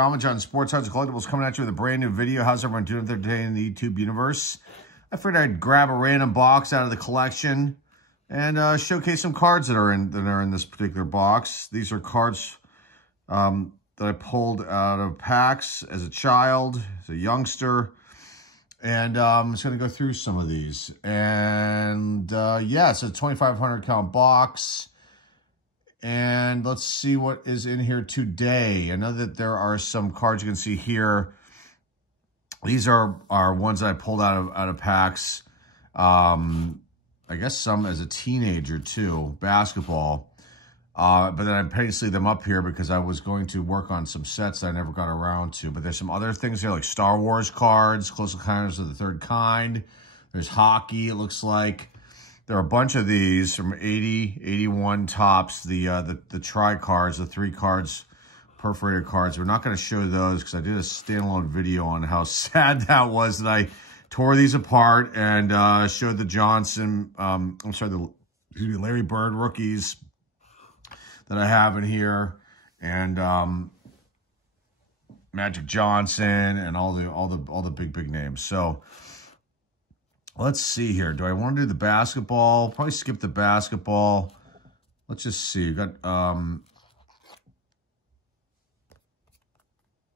Jama John Sports Cards and Collectibles coming at you with a brand new video. How's everyone doing their day in the YouTube universe? I figured I'd grab a random box out of the collection and showcase some cards that are in this particular box. These are cards that I pulled out of packs as a child, as a youngster. And I'm just going to go through some of these. And yeah, it's a 2,500 count box. And let's see what is in here today. I know that there are some cards you can see here. These are ones that I pulled out of packs. I guess some as a teenager too, basketball. But then I painstakingly them up here because I was going to work on some sets that I never got around to. But there's some other things here like Star Wars cards, Close Encounters of the Third Kind. There's hockey, it looks like. There are a bunch of these from 80, 81 tops, the tri cards, the 3 cards, perforated cards. We're not going to show those because I did a standalone video on how sad that was that I tore these apart and showed the Johnson, Larry Bird rookies that I have in here, and Magic Johnson and all the big names. So let's see here. Do I want to do the basketball? Probably skip the basketball. Let's just see. We got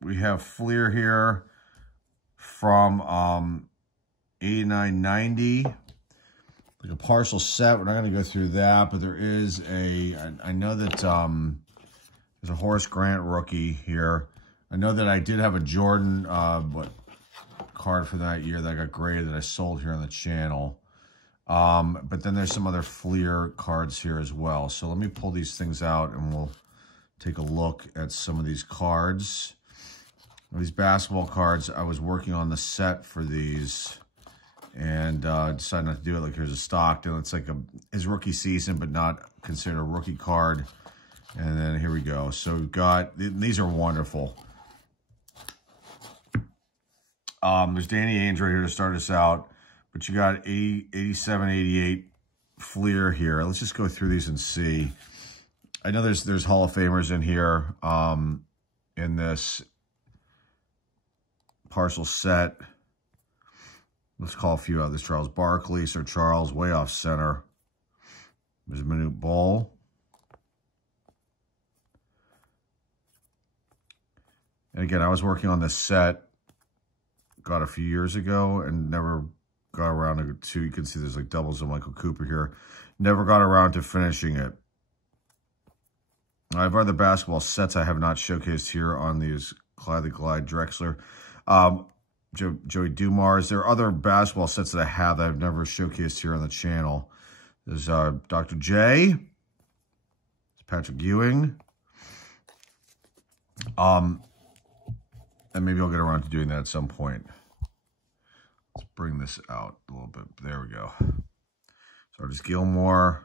we have Fleer here from 89-90. Like a partial set. We're not going to go through that, but there is I know that there's a Horace Grant rookie here. I know that I did have a Jordan card for that year that I got graded that I sold here on the channel. But then there's some other Fleer cards here as well. So let me pull these things out and we'll take a look at some of these cards. These basketball cards, I was working on the set for these and decided not to do it. Like here's a Stockton. It's like his rookie season, but not considered a rookie card. And then here we go. So we've got, these are wonderful. There's Danny Ainge right here to start us out. But you got 87, 88 Fleer here. Let's just go through these and see. I know there's Hall of Famers in here in this partial set. Let's call a few out. There's Charles Barkley, Sir Charles, way off center. There's Manute Bol. And again, I was working on this set, got a few years ago, and never got around to, you can see there's like doubles of Michael Cooper here. Never got around to finishing it. I have other basketball sets I have not showcased here on these Clyde the Glide Drexler. Joey Dumars. There are other basketball sets that I have that I've never showcased here on the channel. There's Dr. J. There's Patrick Ewing. And maybe I'll get around to doing that at some point. Let's bring this out a little bit. There we go. Sargis Gilmore.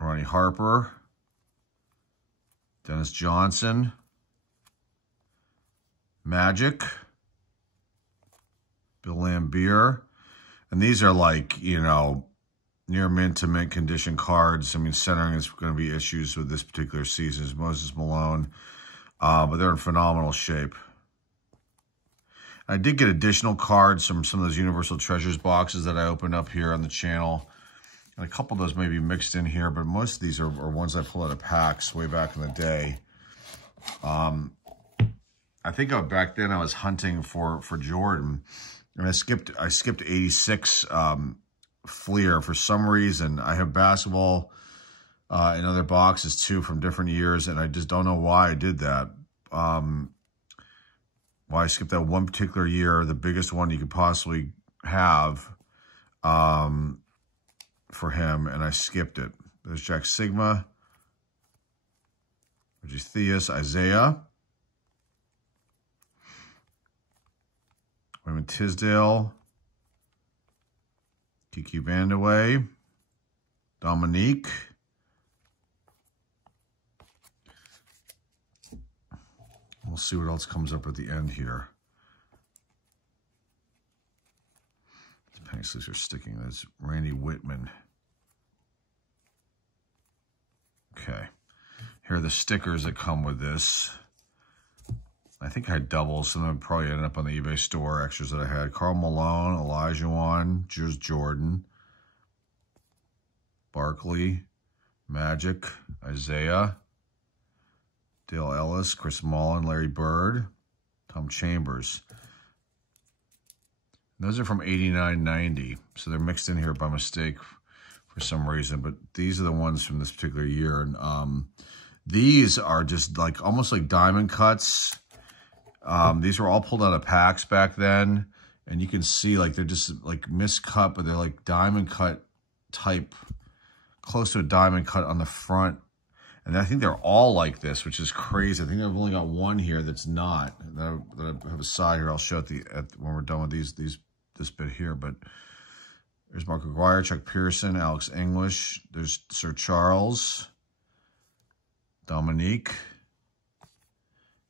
Ronnie Harper. Dennis Johnson. Magic. Bill Laimbeer. And these are like, you know, near mint to mint condition cards. I mean, centering is going to be issues with this particular season. Is Moses Malone. But they're in phenomenal shape. I did get additional cards from some of those Universal Treasures boxes that I opened up here on the channel. And a couple of those may be mixed in here, but most of these are ones I pulled out of packs way back in the day. I think back then I was hunting for Jordan. And I skipped 86 Fleer for some reason. I have basketball in other boxes too from different years, and I just don't know why I did that. Why I skipped that one particular year, the biggest one you could possibly have for him, and I skipped it. There's Jack Sigma, Reggie Theus, Isaiah, Raymond Tisdale, Kiki Vandeweghe, Dominique, we'll see what else comes up at the end here. These penny sleeves are sticking. That's Randy Whitman. Okay. Here are the stickers that come with this. I think I had doubles. Some of them probably ended up on the eBay store, extras that I had. Karl Malone, Olajuwon, Jordan, Barkley, Magic, Isaiah, Dale Ellis, Chris Mullin, Larry Bird, Tom Chambers. And those are from 89-90, so they're mixed in here by mistake for some reason, but these are the ones from this particular year. And these are just like almost like diamond cuts. These were all pulled out of packs back then, and you can see like they're just like miscut, but they're like diamond cut type, close to a diamond cut on the front. And I think they're all like this, which is crazy. I think I've only got one here that's not. That I have a side here. I'll show it when we're done with this bit here. But there's Mark Aguirre, Chuck Pearson, Alex English. There's Sir Charles, Dominique.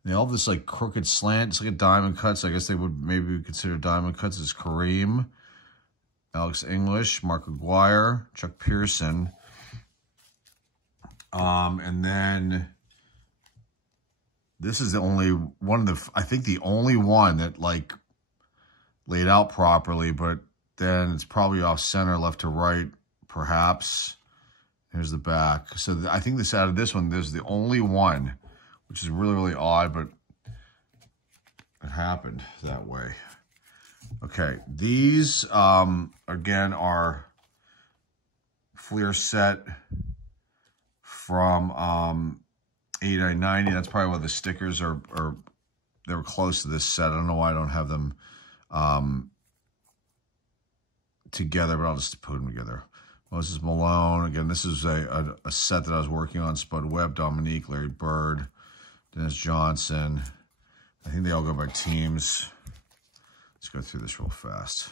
They all have this like crooked slant. It's like a diamond cut. So I guess they would maybe consider diamond cuts. As Kareem, Alex English, Mark Aguirre, Chuck Pearson. And then this is the only one of the, I think the only one that like laid out properly, but then it's probably off center, left to right, perhaps. Here's the back. So I think this out of this one, this is the only one, which is really, really odd, but it happened that way. Okay, these, again, are Fleer set from 89-90. That's probably why the stickers are they were close to this set. I don't know why I don't have them together, but I'll just put them together. Moses Malone. Again, this is a set that I was working on. Spud Webb, Dominique, Larry Bird, Dennis Johnson. I think they all go by teams. Let's go through this real fast.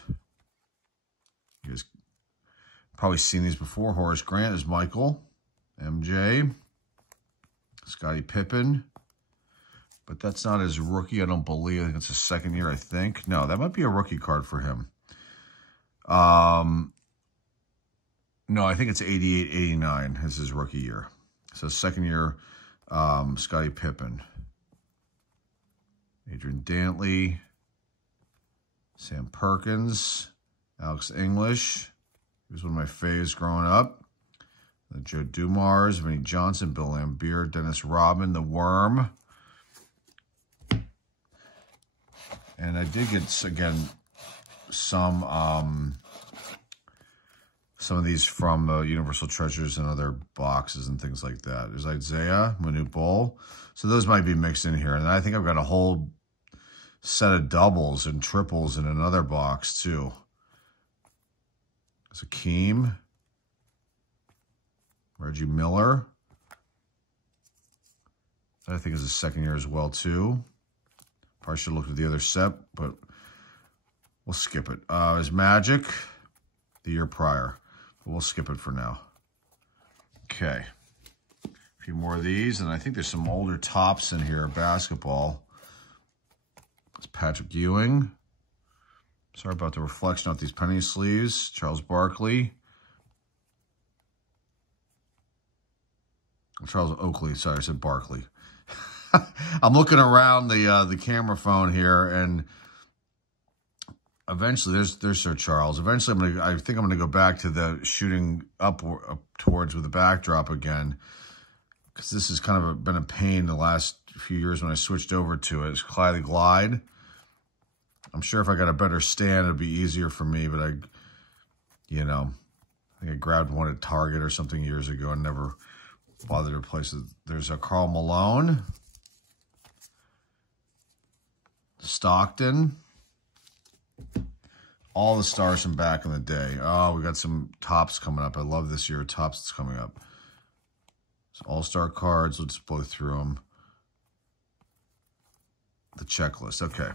You guys probably seen these before. Horace Grant is Michael. MJ. Scottie Pippen. But that's not his rookie, I don't believe. I think it's his second year, I think. No, that might be a rookie card for him. No, I think it's 88, 89 is his rookie year. So second year, Scottie Pippen. Adrian Dantley. Sam Perkins. Alex English. He was one of my faves growing up. Joe Dumars, Vinnie Johnson, Bill Laimbeer, Dennis Rodman, The Worm. And I did get, again, some of these from Universal Treasures and other boxes and things like that. There's Isaiah, Manute Bol. So those might be mixed in here. And I think I've got a whole set of doubles and triples in another box, too. There's Akeem. Reggie Miller. I think is his second year as well, too. Probably should look at the other set, but we'll skip it. Is Magic the year prior, but we'll skip it for now. Okay. A few more of these, and I think there's some older tops in here, basketball. It's Patrick Ewing. Sorry about the reflection off these penny sleeves. Charles Barkley. Charles Oakley, sorry, I said Barkley. I'm looking around the camera phone here, and eventually there's Sir Charles. Eventually, I think I'm gonna go back to the shooting up towards with the backdrop again, because this has kind of been a pain the last few years when I switched over to it. It's Clyde Glide. I'm sure if I got a better stand, it'd be easier for me, but I think I grabbed one at Target or something years ago and never bothered to replace it. There's a Karl Malone. Stockton. All the stars from back in the day. Oh, we got some tops coming up. I love this year of tops that's coming up. So all-star cards. Let's blow through them. The checklist. Okay.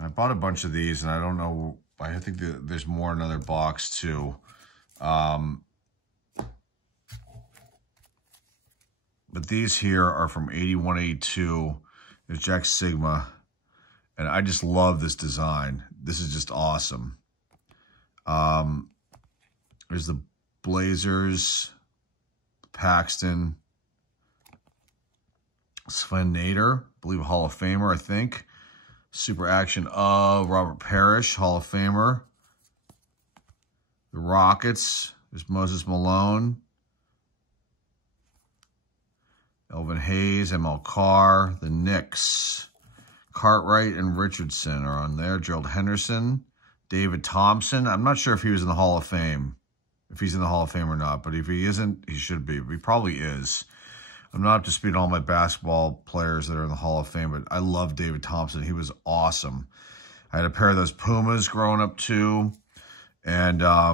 I bought a bunch of these, and I don't know. I think there's more in another box, too. But these here are from 81, 82. There's Jack Sigma. And I just love this design. This is just awesome. There's the Blazers, Paxton, Sven Nader, I believe Hall of Famer, I think. Super Action of Robert Parrish, Hall of Famer. The Rockets, there's Moses Malone. Elvin Hayes, ML Carr. The Knicks, Cartwright and Richardson are on there. Gerald Henderson. David Thompson. I'm not sure if he was in the Hall of Fame, if he's in the Hall of Fame or not, but if he isn't, he should be. He probably is. I'm not up to speed on all my basketball players that are in the Hall of Fame, but I love David Thompson. He was awesome. I had a pair of those Pumas growing up too, and I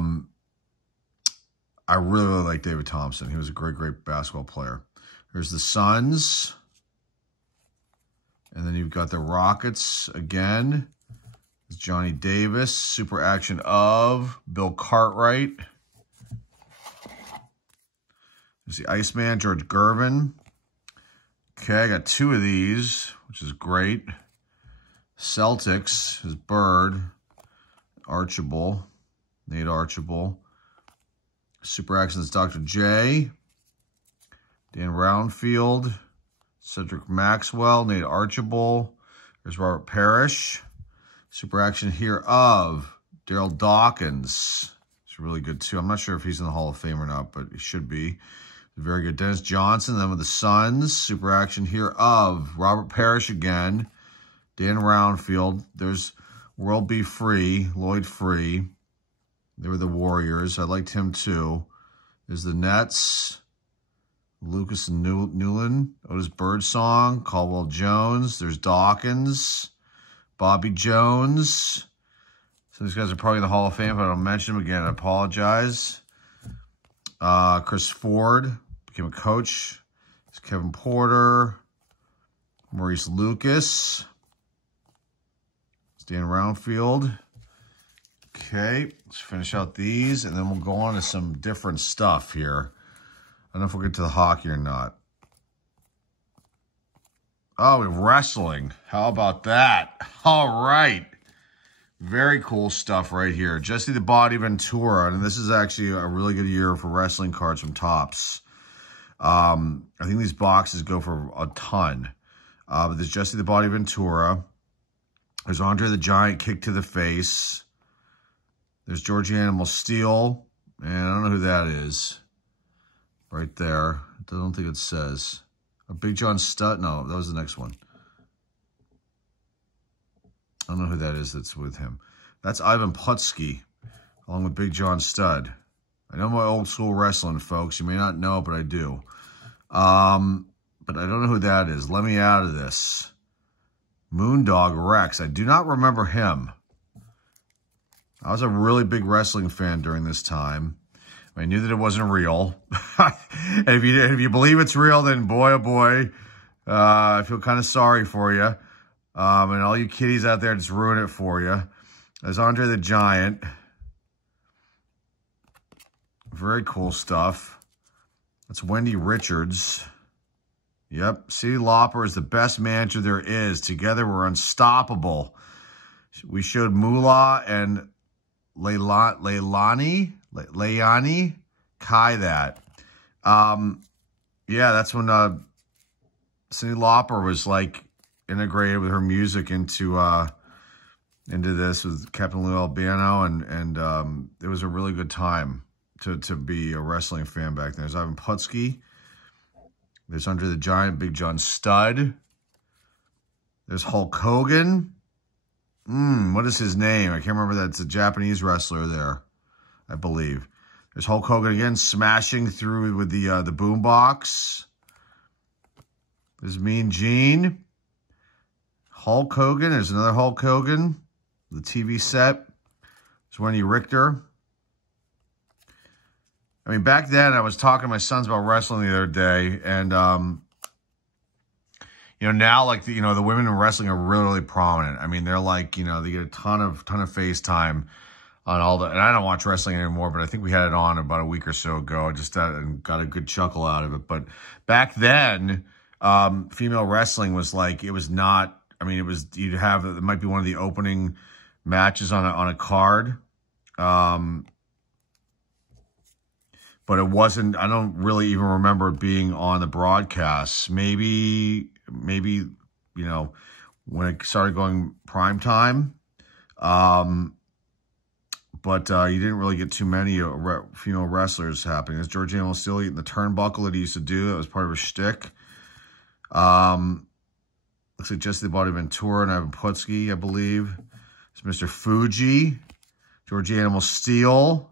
really, really like David Thompson. He was a great, great basketball player. There's the Suns, and then you've got the Rockets again. It's Johnny Davis, Super Action of Bill Cartwright. There's the Iceman, George Gervin. Okay, I got two of these, which is great. Celtics is Bird, Archibald, Nate Archibald. Super Action is Dr. J. Dan Roundfield, Cedric Maxwell, Nate Archibald. There's Robert Parrish. Super Action here of Daryl Dawkins. It's really good too. I'm not sure if he's in the Hall of Fame or not, but he should be. Very good. Dennis Johnson, then with the Suns. Super Action here of Robert Parrish again. Dan Roundfield. There's World Be Free, Lloyd Free. They were the Warriors. I liked him too. There's the Nets. Lucas Newland, Otis Birdsong, Caldwell Jones. There's Dawkins, Bobby Jones. So these guys are probably in the Hall of Fame. If I don't mention them again, I apologize. Chris Ford became a coach. There's Kevin Porter, Maurice Lucas. Dan Roundfield. Okay, let's finish out these, and then we'll go on to some different stuff here. I don't know if we'll get to the hockey or not. Oh, we have wrestling. How about that? All right. Very cool stuff right here. Jesse the Body Ventura. And this is actually a really good year for wrestling cards from Topps. I think these boxes go for a ton. But there's Jesse the Body Ventura. There's Andre the Giant, kick to the face. There's Georgie Animal Steel. And I don't know who that is. Right there. I don't think it says. A Big John Studd. No, that was the next one. I don't know who that is that's with him. That's Ivan Putski, along with Big John Studd. I know my old school wrestling, folks. You may not know, but I do. But I don't know who that is. Let me out of this. Moondog Rex. I do not remember him. I was a really big wrestling fan during this time. I knew that it wasn't real. And if you believe it's real, then boy, oh boy, I feel kind of sorry for you. And all you kiddies out there just ruin it for you. There's Andre the Giant. Very cool stuff. That's Wendy Richards. Yep. Cyndi Lauper is the best manager there is. Together we're unstoppable. We showed Moolah and Leilani Kai that. Yeah, that's when Cyndi Lauper was like integrated with her music into this with Captain Lou Albano, and it was a really good time to be a wrestling fan back then. There's Ivan Putski. There's Andre the Giant, Big John Studd. There's Hulk Hogan. What is his name? I can't remember. That's a Japanese wrestler there, I believe. There's Hulk Hogan again, smashing through with the boombox. There's Mean Gene. Hulk Hogan. There's another Hulk Hogan. The TV set. There's Wendy Richter. I mean, back then, I was talking to my sons about wrestling the other day, and, you know, now, like, the women in wrestling are really, really prominent. I mean, they're like, they get a ton of FaceTime on all the, and I don't watch wrestling anymore, but I think we had it on about a week or so ago. I just got a good chuckle out of it. But back then, female wrestling was like, it was not, I mean, it was, it might be one of the opening matches on a card. but it wasn't, I don't really even remember it being on the broadcast. Maybe, you know, when it started going prime time. But you didn't really get too many female wrestlers happening. Is Georgie Animal still eating the turnbuckle that he used to do? That was part of his shtick. Looks like Jesse the Body Ventura and Ivan Putski, I believe. It's Mr. Fuji. Georgie Animal Steel.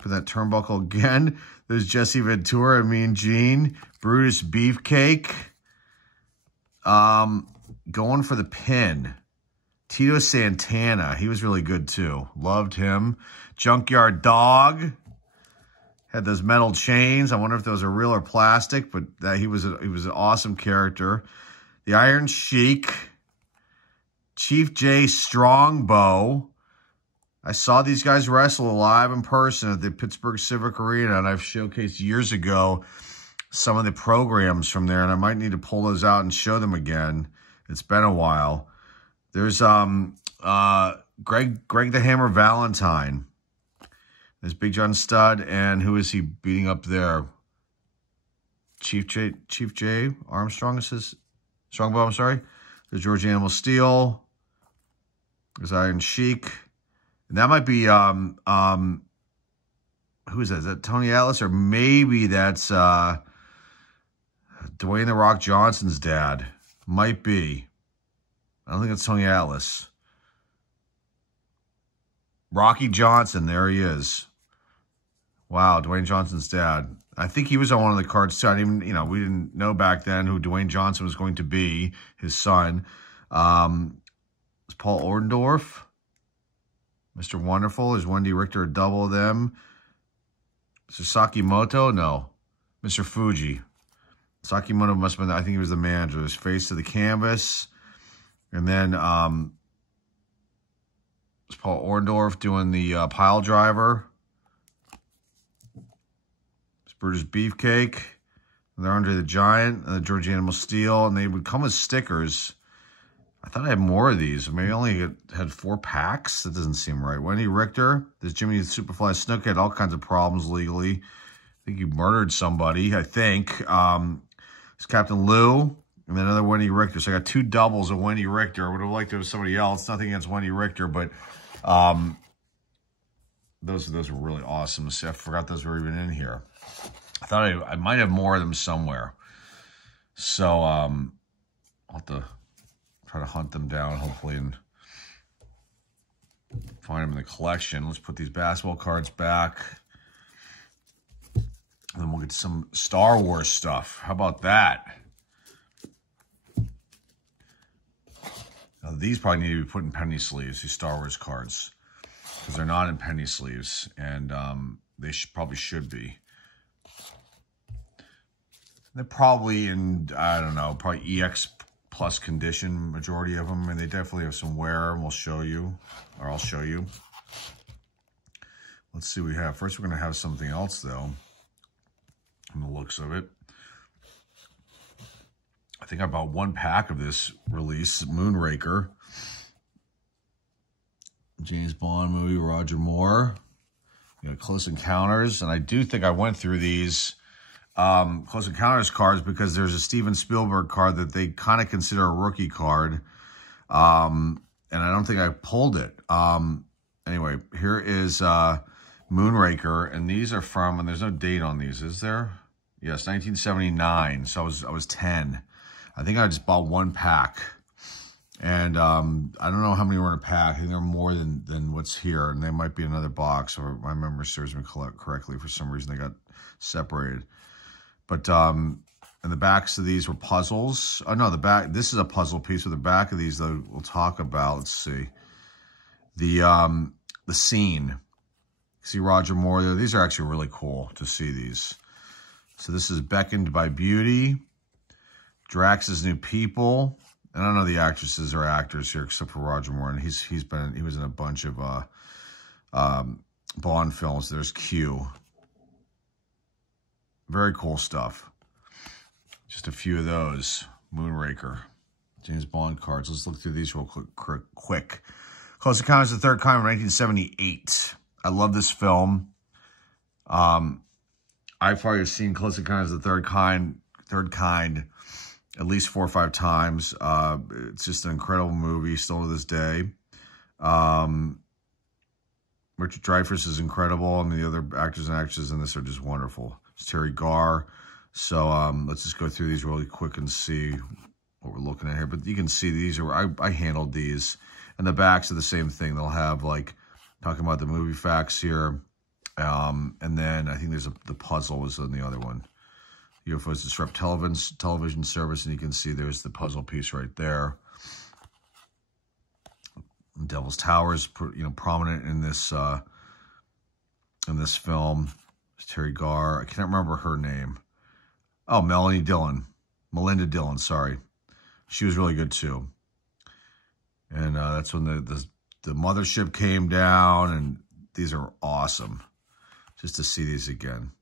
For that turnbuckle again. There's Jesse Ventura and Mean Gene. Brutus Beefcake. Going for the pin. Tito Santana. He was really good too. Loved him. Junkyard Dog. Had those metal chains. I wonder if those are real or plastic, but he was an awesome character. The Iron Sheik. Chief J Strongbow. I saw these guys wrestle live in person at the Pittsburgh Civic Arena, and I've showcased years ago some of the programs from there, and I might need to pull those out and show them again. It's been a while. There's Greg the Hammer Valentine. There's Big John Studd, and who is he beating up there? Chief J Armstrong, it says. Strongbow, I'm sorry. There's Georgie Animal Steel. There's Iron Sheik. And that might be, who is that? Is that Tony Atlas? Or maybe that's Dwayne The Rock Johnson's dad. Might be. I don't think it's Tony Atlas. Rocky Johnson, there he is. Wow, Dwayne Johnson's dad. I think he was on one of the cards too. I didn't even, you know, we didn't know back then who Dwayne Johnson was going to be, his son. It's Paul Orndorff. Mr. Wonderful. Is Wendy Richter a double of them? Mr. Sakimoto? No. Mr. Fuji. Sakimoto must have been, I think he was the manager. His face to the canvas. And then it's Paul Orndorff doing the pile driver. It's Brutus Beefcake. And they're Andre the Giant and the Georgie Animal Steel. And they would come with stickers. I thought I had more of these. Maybe I only had 4 packs. That doesn't seem right. Wendy Richter. There's Jimmy the Superfly Snuka. Had all kinds of problems legally. I think he murdered somebody, I think. It's Captain Lou. And then another Wendy Richter. So I got 2 doubles of Wendy Richter. I would have liked to have somebody else. Nothing against Wendy Richter, but those were really awesome. See, I forgot those were even in here. I thought I might have more of them somewhere. So I'll have to try to hunt them down, hopefully, and find them in the collection. Let's put these basketball cards back. And then we'll get to some Star Wars stuff. How about that? Now, these probably need to be put in penny sleeves, these Star Wars cards, because they're not in penny sleeves, and they probably should be. They're probably in, I don't know, probably EX Plus condition, majority of them, and they definitely have some wear, and we'll show you, or I'll show you. Let's see what we have. First, we're going to have something else, though, from the looks of it. I think I bought 1 pack of this release, Moonraker. James Bond movie, Roger Moore. You know, Close Encounters, and I do think I went through these Close Encounters cards because there's a Steven Spielberg card that they kind of consider a rookie card. And I don't think I pulled it. Anyway, here is Moonraker, and these are from, and there's no date on these, is there? Yes, 1979. So I was 10. I think I just bought 1 pack. And I don't know how many were in a pack. I think there are more than what's here, and they might be another box, or my memory serves me correctly. For some reason, they got separated. But and the backs of these were puzzles. Oh no, the back. This is a puzzle piece. With the back of these, though, we'll talk about. Let's see the scene. See Roger Moore there. These are actually really cool to see these. So this is Beckoned by Beauty, Drax's New People. And I don't know the actresses or actors here except for Roger Moore, and he was in a bunch of Bond films. There's Q. Very cool stuff. Just a few of those. Moonraker. James Bond cards. Let's look through these real quick. Close Encounters of the Third Kind, 1978. I love this film. I've probably seen Close Encounters of the Third Kind at least 4 or 5 times. It's just an incredible movie still to this day. Richard Dreyfuss is incredible. I mean, the other actors and actresses in this are just wonderful. It's Terry Garr. So let's just go through these really quick and see what we're looking at here. But you can see these are, I handled these. And the backs are the same thing. They'll have, like, talking about the movie facts here. And then I think there's the puzzle was on the other one. UFOs Disrupt television service, and you can see there's the puzzle piece right there. Devil's Tower is, prominent in this film. It's Terry Garr. I can't remember her name. Oh, Melinda Dillon. Sorry, she was really good too. And that's when the mothership came down, and these are awesome. Just to see these again.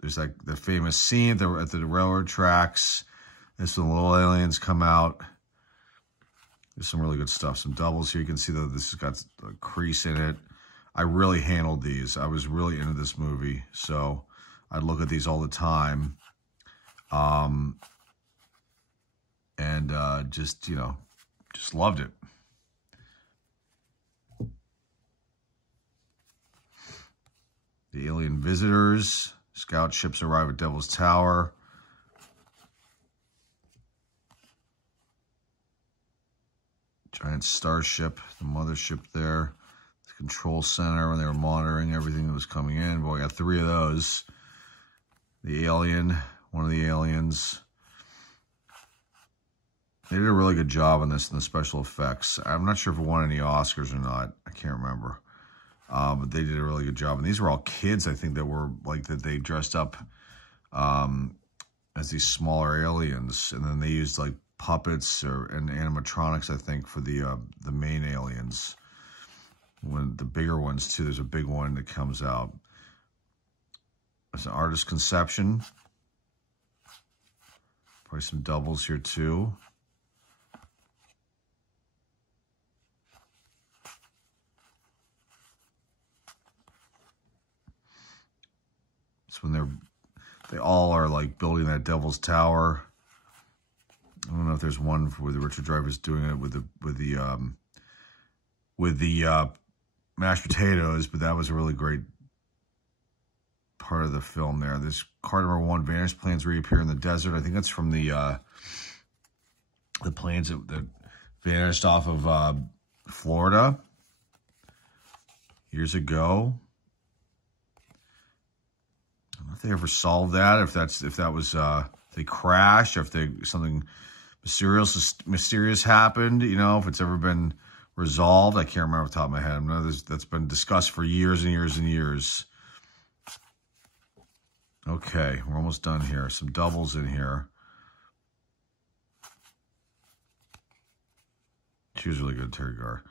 There's like the famous scene at the railroad tracks. This when the little aliens come out. There's some really good stuff. Some doubles here. You can see that this has got a crease in it. I really handled these. I was really into this movie. So I'd look at these all the time. Just loved it. The alien visitors. Scout ships arrive at Devil's Tower. Giant starship, the mothership there. The control center when they were monitoring everything that was coming in. Boy, I got 3 of those. The alien, one of the aliens. They did a really good job on this in the special effects. I'm not sure if it won any Oscars or not. I can't remember. But they did a really good job. And these were all kids, I think, that were like that they dressed up as these smaller aliens. And then they used like puppets and animatronics, I think, for the main aliens. When the bigger ones too, there's a big one that comes out. There's an artist conception. Probably some doubles here too. It's when they all are like building that Devil's Tower. I don't know if there's one where the Richard Dreyfuss doing it with the mashed potatoes, but that was a really great part of the film there. This card number 1, Vanished planes reappear in the desert. I think that's from the planes that vanished off of Florida years ago. I don't know if they ever solved that, if that was they crashed, or if something mysterious happened, if it's ever been resolved. I can't remember off the top of my head. I know that's been discussed for years and years and years. Okay, we're almost done here. Some doubles in here. She was really good, Terry Garr.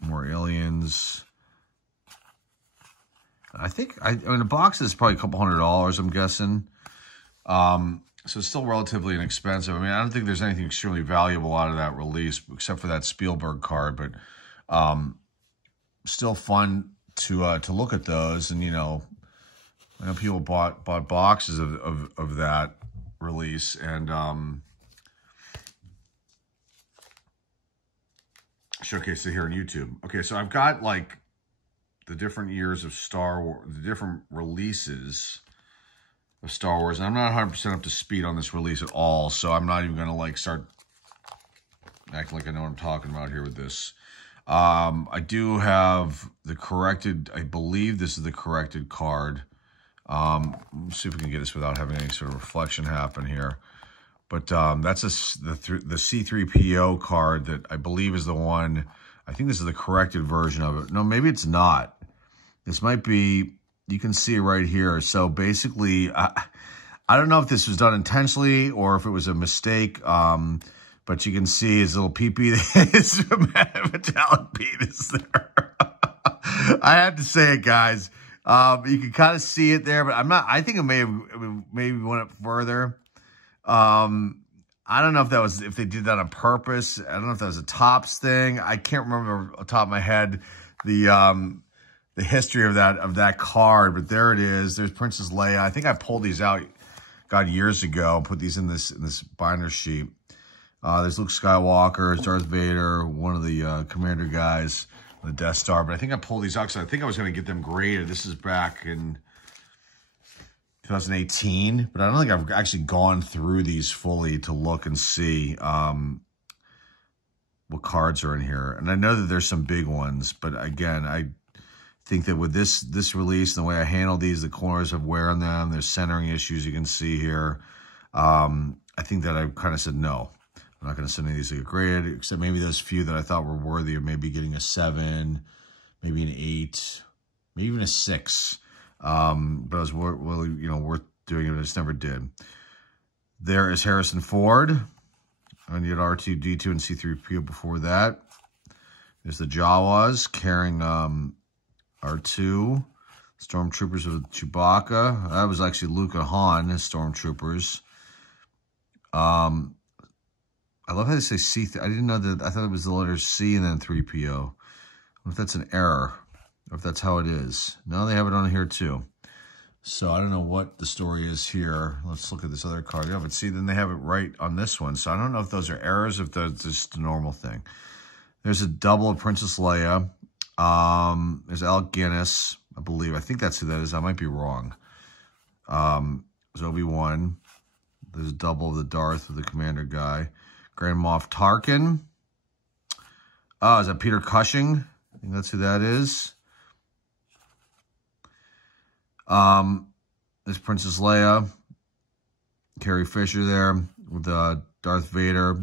More aliens. I mean, the box is probably a couple $100, I'm guessing. So it's still relatively inexpensive. I mean, I don't think there's anything extremely valuable out of that release, except for that Spielberg card, but still fun to look at those. And, I know people bought boxes of that release, and showcased it here on YouTube. Okay, so I've got like the different years of Star Wars, the different releases of Star Wars. And I'm not 100% up to speed on this release at all, so I'm not even going to like start acting like I know what I'm talking about here with this. I do have the corrected, I believe this is the corrected card. Let's see if we can get this without having any sort of reflection happen here. But that's the C-3PO card that I believe is the one. I think this is the corrected version of it. No, maybe it's not. This might be, you can see it right here. So basically, I don't know if this was done intentionally or if it was a mistake. But you can see his little pee-pee, his metallic penis there. I have to say it, guys. You can kind of see it there, but I think it maybe went up further. I don't know if they did that on purpose. I don't know if that was a Topps thing. I can't remember off the top of my head the the history of that card, but there it is. There's Princess Leia. I think I pulled these out, God, years ago. Put these in this binder sheet. There's Luke Skywalker, there's Darth Vader, one of the commander guys, the Death Star. But I think I pulled these out because I think I was going to get them graded. This is back in 2018, but I don't think I've actually gone through these fully to look and see what cards are in here. And I know that there's some big ones, but again, I think that with this release and the way I handled these, the corners have wear on them, there's centering issues you can see here. I think that I kind of said no. I'm not going to send any of these to get graded, except maybe those few that I thought were worthy of maybe getting a 7, maybe an 8, maybe even a 6. But I was worth doing it. I just never did. There is Harrison Ford. And you had R2-D2 and C-3PO before that. There's the Jawas carrying R2. Stormtroopers with Chewbacca. That was actually Luke and Han, his Stormtroopers. I love how they say C. I didn't know that. I thought it was the letter C and then 3PO. I wonder if that's an error or if that's how it is. No, they have it on here too. So I don't know what the story is here. Let's look at this other card. Yeah, but see, then they have it right on this one. So I don't know if those are errors, if that's just a normal thing. There's a double of Princess Leia. There's Alec Guinness, I believe. I think that's who that is. I might be wrong. There's Obi-Wan. There's a double of the Darth with the commander guy. Grand Moff Tarkin. Oh, is that Peter Cushing? I think that's who that is. There's Princess Leia. Carrie Fisher there with Darth Vader.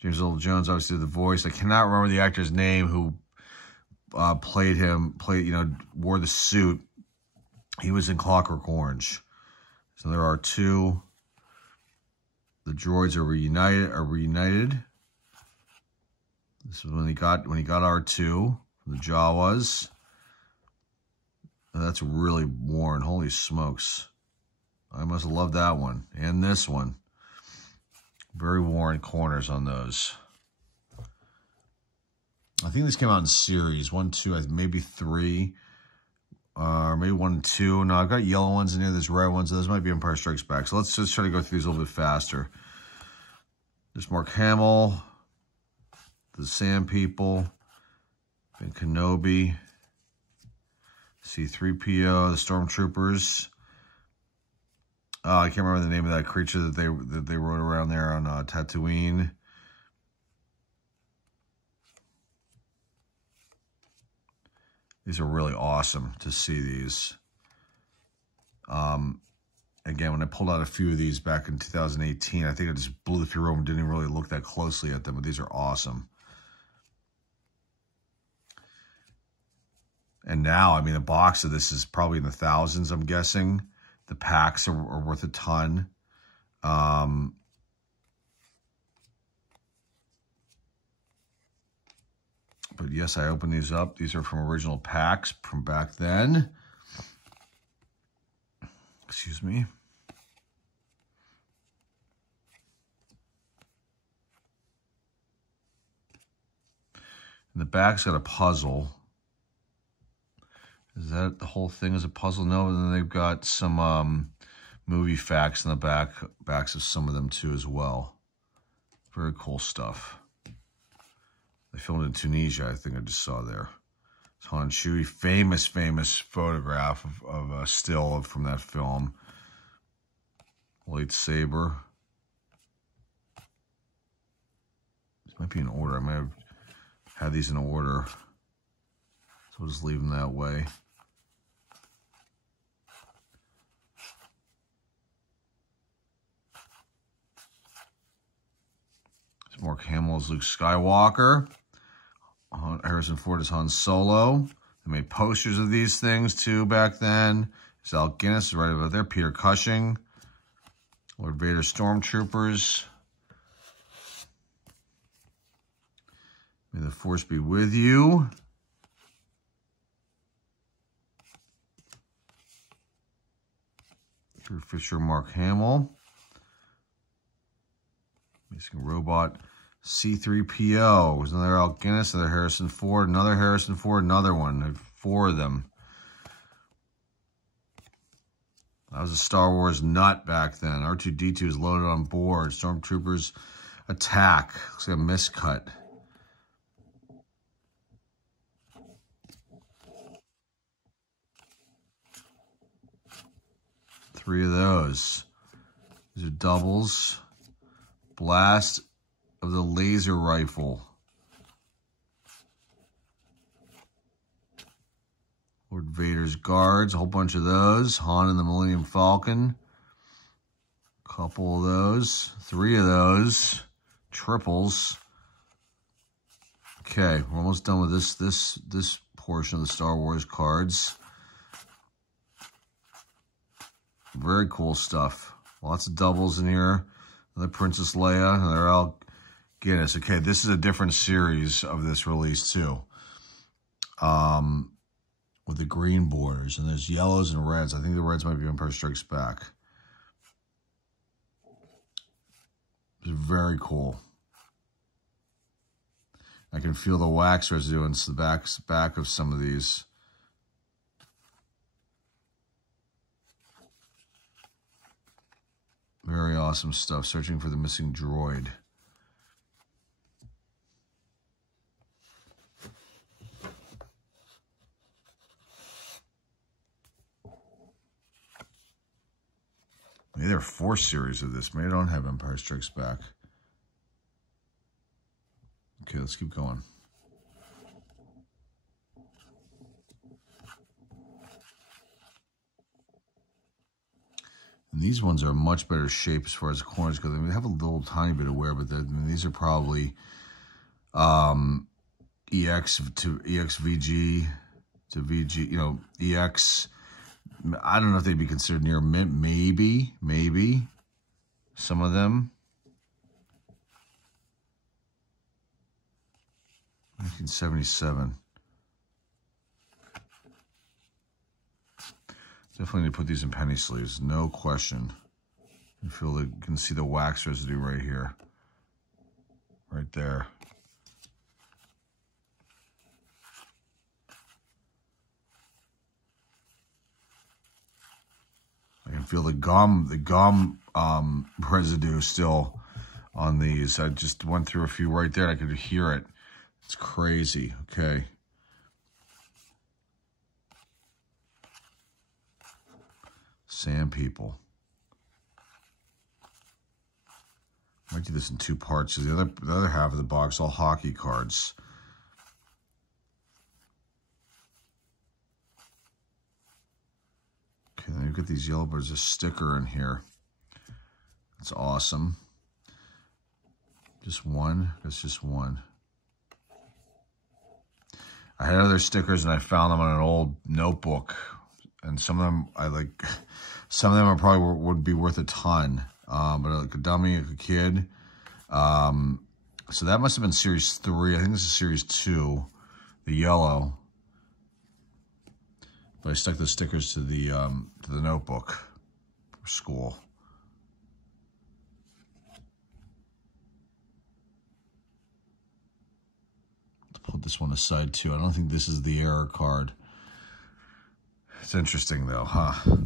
James Earl Jones obviously the voice. I cannot remember the actor's name who wore the suit. He was in Clockwork Orange. So there are two. The droids are reunited. This is when he got R2 from the Jawas. And that's really worn. Holy smokes. I must have loved that one. And this one. Very worn corners on those. I think this came out in series. 1, 2, maybe 3. Or maybe 1 and 2. No, I've got yellow ones in here. There's red ones. Those might be Empire Strikes Back. So let's just try to go through these a little bit faster. There's Mark Hamill. The Sand People. Ben Kenobi. C-3PO. The Stormtroopers. I can't remember the name of that creature that they rode around there on Tatooine. These are really awesome to see these. Again, when I pulled out a few of these back in 2018, I think I just blew through them and didn't really look that closely at them, but these are awesome. And now, I mean, a box of this is probably in the thousands, I'm guessing. The packs are worth a ton. But yes, I opened these up. These are from original packs from back then. Excuse me. And the back's got a puzzle. Is that the whole thing is a puzzle? No, and then they've got some movie facts in the backs of some of them too as well. Very cool stuff. They filmed in Tunisia, I think I just saw there. It's Han Chewie, famous photograph of a still from that film. Lightsaber. This might be in order. I might have had these in order. So we'll just leave them that way. There's Mark Hamill as Luke Skywalker. Harrison Ford is Han Solo. They made posters of these things too back then. There's Alec Guinness right over there. Peter Cushing. Lord Vader Stormtroopers. May the Force be with you. Carrie Fisher, Mark Hamill. Missing robot. C-3PO. There's another Alec Guinness, another Harrison Ford, another Harrison Ford, another one. I have 4 of them. I was a Star Wars nut back then. R2-D2 is loaded on board. Stormtroopers attack. Looks like a miscut. Three of those. These are doubles. Blast of the laser rifle. Lord Vader's guards, a whole bunch of those. Han and the Millennium Falcon. A couple of those. Three of those. Triples. Okay, we're almost done with this portion of the Star Wars cards. Very cool stuff. Lots of doubles in here. Another Princess Leia, another Al Guinness. Okay, this is a different series of this release too. With the green borders, and there's yellows and reds. I think the reds might be Empire Strikes Back. It's very cool. I can feel the wax residue in the back of some of these. Very awesome stuff. Searching for the missing droid. Maybe there are 4 series of this. Maybe I don't have Empire Strikes Back. Okay, let's keep going. And these ones are in much better shape as far as the corners go. They have a little tiny bit of wear, but these are probably EX to EXVG to VG, you know, EX. I don't know if they'd be considered near mint. Maybe. Some of them. 1977. Definitely need to put these in penny sleeves, no question. You can see the wax residue right here. Right there. I can feel the gum residue still on these. I just went through a few right there. I could hear it. It's crazy. Okay. Sand People. Might do this in 2 parts. The other half of the box, all hockey cards. Okay, then you get these yellow, but there's a sticker in here. That's awesome. Just one. That's just one. I had other stickers and I found them on an old notebook, and some of them some of them are probably would be worth a ton. But like a dummy, like a kid. So that must have been series 3. I think this is series 2, the yellow. But I stuck the stickers to the notebook for school. Put this one aside too. I don't think this is the error card. It's interesting though, huh?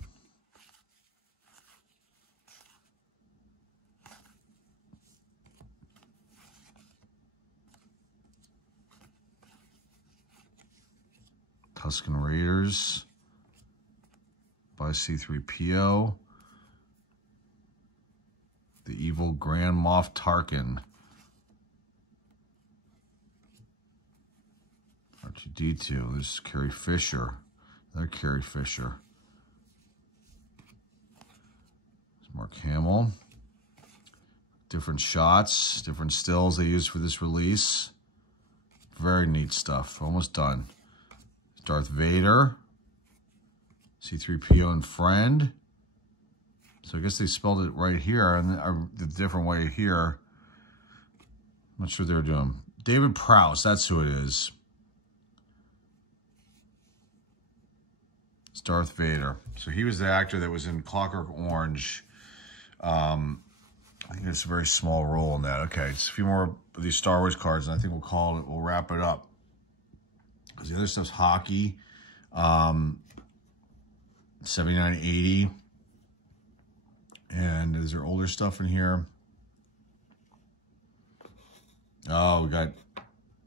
Tusken Raiders by C-3PO. The evil Grand Moff Tarkin. R2-D2. This is Carrie Fisher. Another Carrie Fisher. There's Mark Hamill. Different shots, different stills they used for this release. Very neat stuff. Almost done. Darth Vader. C-3PO and friend. So I guess they spelled it right here and the different way here. I'm not sure what they were doing. David Prowse, that's who it is. It's Darth Vader. So he was the actor that was in Clockwork Orange. I think it's a very small role in that. Okay, it's a few more of these Star Wars cards, and I think we'll wrap it up. Because the other stuff's hockey. 79.80. And is there older stuff in here? Oh, we got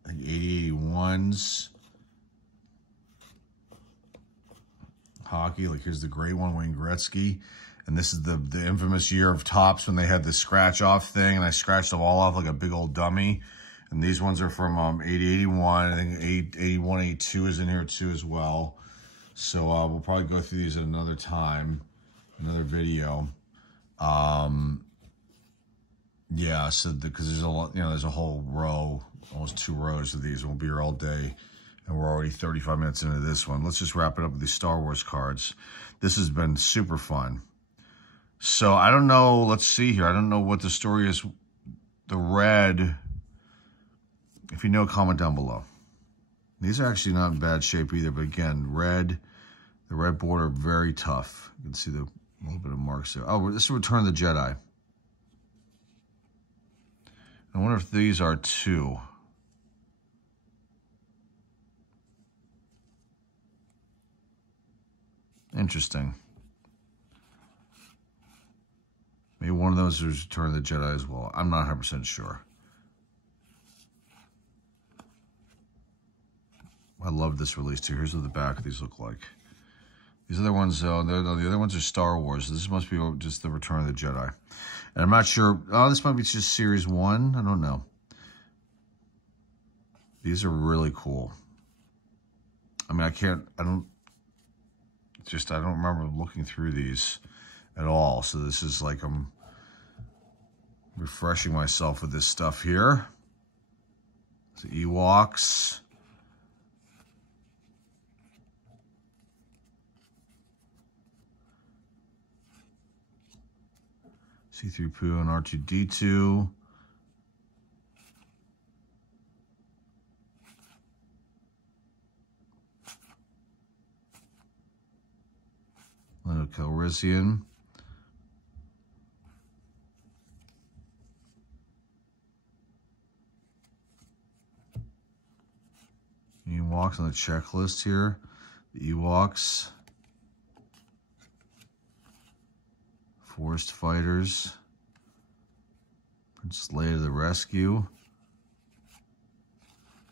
like 80, 81s. Hockey, like here's the gray one, Wayne Gretzky. And this is the infamous year of Topps when they had the scratch off thing, and I scratched them all off like a big old dummy. And these ones are from 80, 81. I think 81, 82 is in here too as well. So we'll probably go through these at another time, another video. Yeah, so because there's a lot, you know, there's a whole row, almost 2 rows of these. We'll be here all day, and we're already 35 minutes into this one. Let's just wrap it up with these Star Wars cards. This has been super fun. So I don't know. Let's see here. I don't know what the story is. The red. If you know, comment down below. These are actually not in bad shape either. But again, red. The red border, very tough. You can see the little bit of marks there. Oh, this is Return of the Jedi. I wonder if these are 2. Interesting. Maybe one of those is Return of the Jedi as well. I'm not 100% sure. I love this release too. Here's what the back of these look like. These other ones, the other ones are Star Wars. This must be just the Return of the Jedi. And I'm not sure. Oh, this might be just Series 1. I don't know. These are really cool. I mean, I don't remember looking through these at all. So this is like I'm refreshing myself with this stuff here. It's the Ewoks. C-3PO and R2-D2. Lando Calrissian. Ewoks on the checklist here. The Ewoks. Forest Fighters. Princess Leia to the rescue.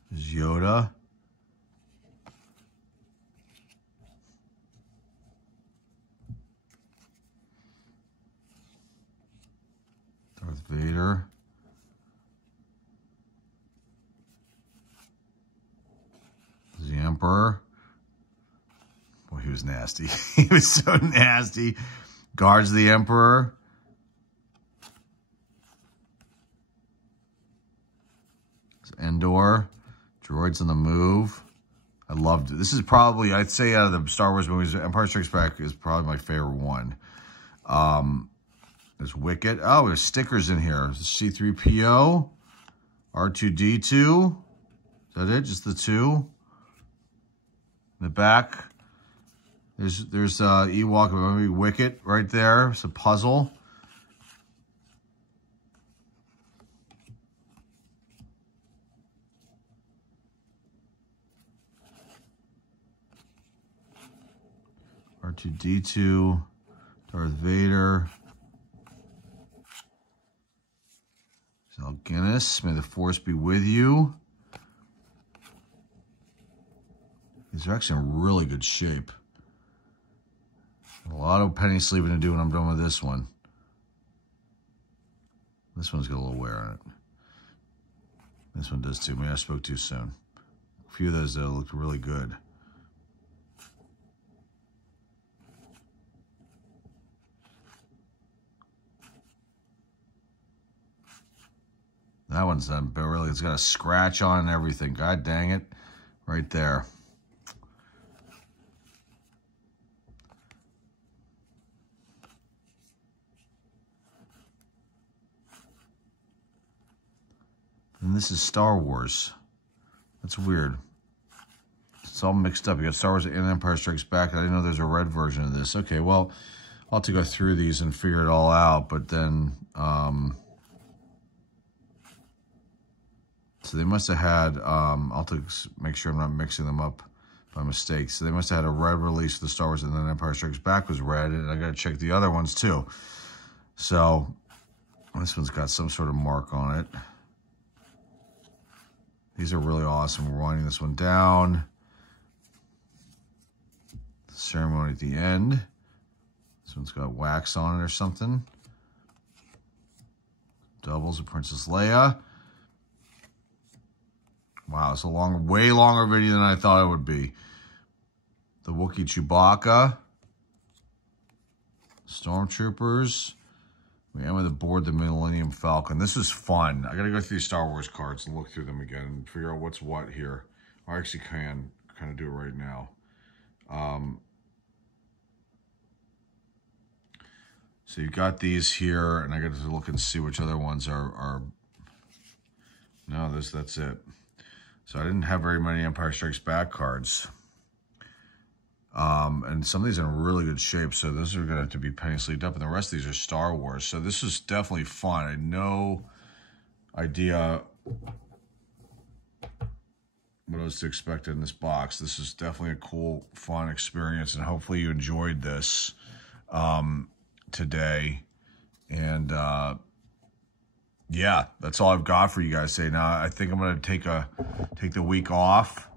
There's Yoda. Darth Vader. There's the Emperor. Boy, he was nasty. He was so nasty. Guards of the Emperor. It's Endor. Droids on the Move. I loved it. This is probably, I'd say out of the Star Wars movies, Empire Strikes Back is probably my favorite one. There's Wicket. Oh, there's stickers in here. C-3PO. R2-D2. Is that it? Just the 2? In the back. There's Ewok, maybe Wicket right there. It's a puzzle. R2-D2, Darth Vader. Al Guinness, may the force be with you. These are actually in really good shape. A lot of penny sleeving to do when I'm done with this one. This one's got a little wear on it. This one does too. Maybe I spoke too soon. A few of those that looked really good. That one's done, but really it's got a scratch on and everything. God dang it. Right there. And this is Star Wars. That's weird. It's all mixed up. You got Star Wars and Empire Strikes Back. I didn't know there's a red version of this. Okay, well, I'll have to go through these and figure it all out. But then, so they must have had, I'll have to make sure I'm not mixing them up by mistake. So they must have had a red release of the Star Wars and then Empire Strikes Back was red. And I got to check the other ones too. So this one's got some sort of mark on it. These are really awesome. We're winding this one down. The ceremony at the end. This one's got wax on it or something. Doubles of Princess Leia. Wow, it's a way longer video than I thought it would be. The Wookiee Chewbacca. Stormtroopers. We end with aboard the Millennium Falcon. This is fun. I gotta go through these Star Wars cards and look through them again and figure out what's what here. I actually can kind of do it right now. So you've got these here, and I got to look and see which other ones are. No, that's it. So I didn't have very many Empire Strikes Back cards. And some of these are in really good shape, so those are going to have to be penny sleeved up, and the rest of these are Star Wars. So this is definitely fun. I had no idea what I was to expect in this box. This is definitely a cool, fun experience, and hopefully you enjoyed this today. And yeah, that's all I've got for you guys today. Now I think I'm going to take the week off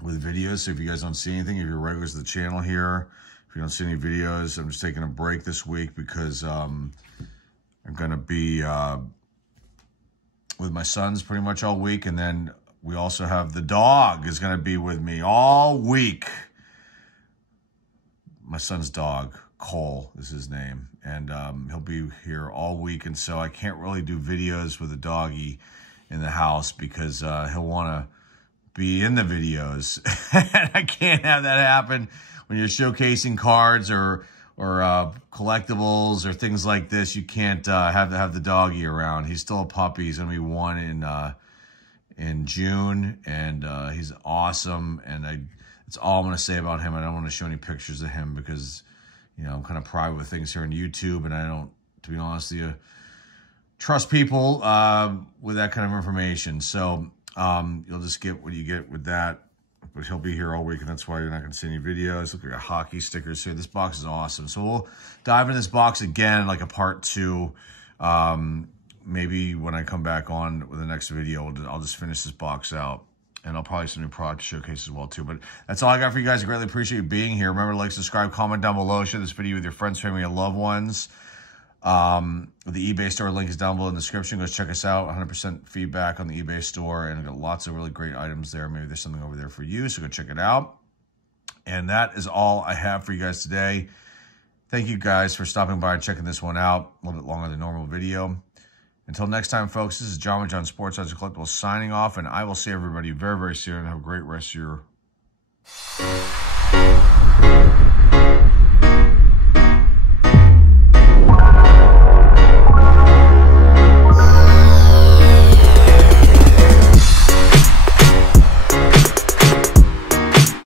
with videos. So if you guys don't see anything, if you're regulars to the channel here, if you don't see any videos, I'm just taking a break this week because I'm going to be with my sons pretty much all week. And then we also have the dog is going to be with me all week. My son's dog, Cole is his name. And he'll be here all week. And so I can't really do videos with a doggy in the house because he'll want to be in the videos. And I can't have that happen when you're showcasing cards or collectibles or things like this. You can't have the doggy around. He's still a puppy. He's gonna be 1 in June, and he's awesome. And it's all I'm gonna say about him. I don't want to show any pictures of him because, you know, I'm kind of private with things here on YouTube, and I don't, to be honest with you, trust people with that kind of information. So you'll just get what you get with that. But he'll be here all week, and that's why you're not going to see any videos. Look at the hockey stickers here. This box is awesome. So we'll dive into this box again, like a part 2. Maybe when I come back on with the next video, I'll just finish this box out. And I'll probably some new product showcase as well, too. But that's all I got for you guys. I greatly appreciate you being here. Remember to like, subscribe, comment down below. Share this video with your friends, family, and loved ones. The eBay store link is down below in the description. Go check us out. 100% feedback on the eBay store, and I've got lots of really great items there. Maybe there's something over there for you, so go check it out. And that is all I have for you guys today. Thank you guys for stopping by and checking this one out. A little bit longer than normal video. Until next time, folks, this is John with John Sports Odds and Collectibles signing off, and I will see everybody very, very soon. Have a great rest of your